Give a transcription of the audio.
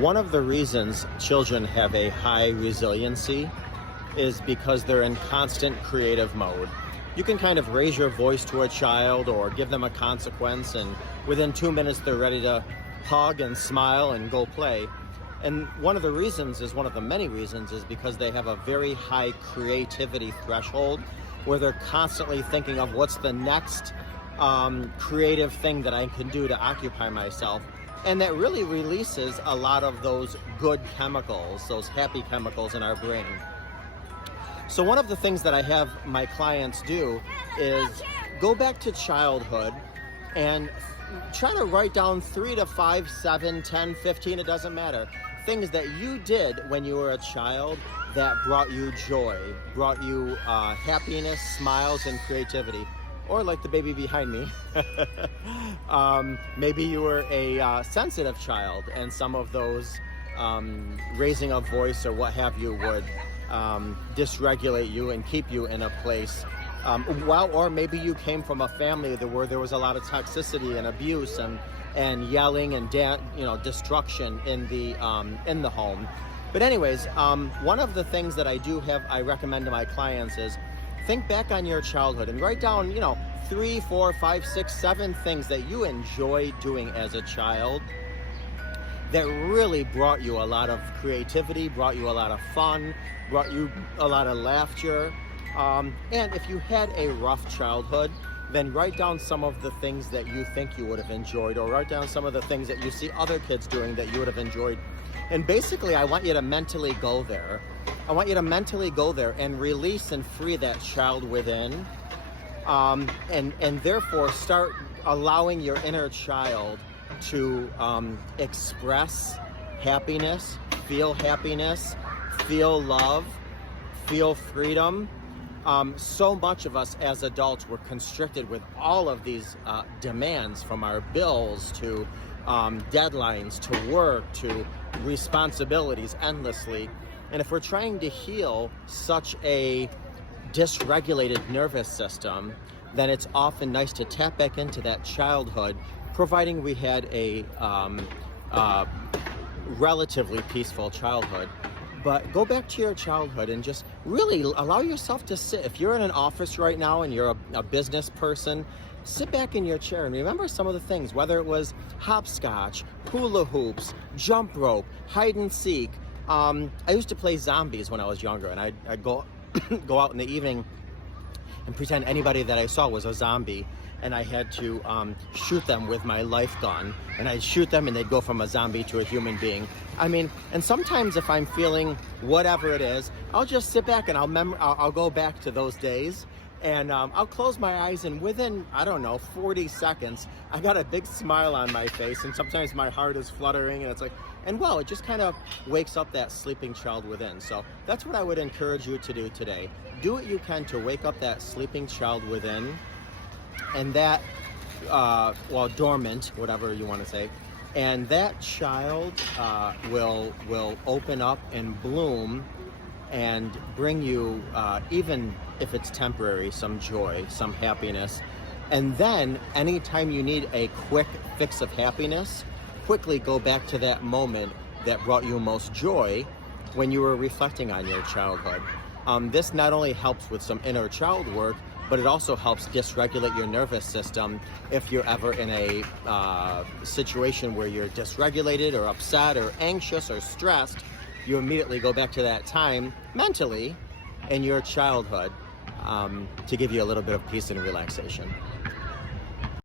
One of the reasons children have a high resiliency is because they're in constant creative mode. You can kind of raise your voice to a child or give them a consequence, and within 2 minutes they're ready to hug and smile and go play. And one of the many reasons is because they have a very high creativity threshold where they're constantly thinking of what's the next creative thing that I can do to occupy myself. And that really releases a lot of those good chemicals, those happy chemicals in our brain. So one of the things that I have my clients do is go back to childhood and try to write down 3 to 5, 7, 10, 15, it doesn't matter. Things that you did when you were a child that brought you joy, brought you happiness, smiles, and creativity. Or like the baby behind me, maybe you were a sensitive child, and some of those raising a voice or what have you would dysregulate you and keep you in a place. Or maybe you came from a family where there was a lot of toxicity and abuse and yelling and destruction in the home. But anyways, one of the things that I recommend to my clients is think back on your childhood and write down, 3, 4, 5, 6, 7 things that you enjoyed doing as a child that really brought you a lot of creativity, brought you a lot of fun, brought you a lot of laughter. And if you had a rough childhood, then write down some of the things that you think you would have enjoyed, or write down some of the things that you see other kids doing that you would have enjoyed. And basically, I want you to mentally go there. I want you to mentally go there and release and free that child within, and therefore start allowing your inner child to express happiness, feel love, feel freedom. So much of us as adults were constricted with all of these demands, from our bills to deadlines to work to responsibilities endlessly. And if we're trying to heal such a dysregulated nervous system, then it's often nice to tap back into that childhood, providing we had a relatively peaceful childhood. But go back to your childhood and just really allow yourself to sit. If you're in an office right now and you're a business person, sit back in your chair and remember some of the things, whether it was hopscotch, hula hoops, jump rope, hide and seek. I used to play zombies when I was younger, and I'd go out in the evening and pretend anybody that I saw was a zombie, and I had to shoot them with my life gun, and I'd shoot them and they'd go from a zombie to a human being. And sometimes if I'm feeling whatever it is, I'll just sit back and I'll go back to those days, and I'll close my eyes, and within, 40 seconds, I got a big smile on my face, and sometimes my heart is fluttering, and it's like, it just kind of wakes up that sleeping child within. So that's what I would encourage you to do today. Do what you can to wake up that sleeping child within, and that, dormant, whatever you want to say, and that child will open up and bloom and bring you, even if it's temporary, some joy, some happiness. And then anytime you need a quick fix of happiness, quickly go back to that moment that brought you most joy when you were reflecting on your childhood. This not only helps with some inner child work, but it also helps dysregulate your nervous system. If you're ever in a situation where you're dysregulated or upset or anxious or stressed, you immediately go back to that time mentally in your childhood to give you a little bit of peace and relaxation.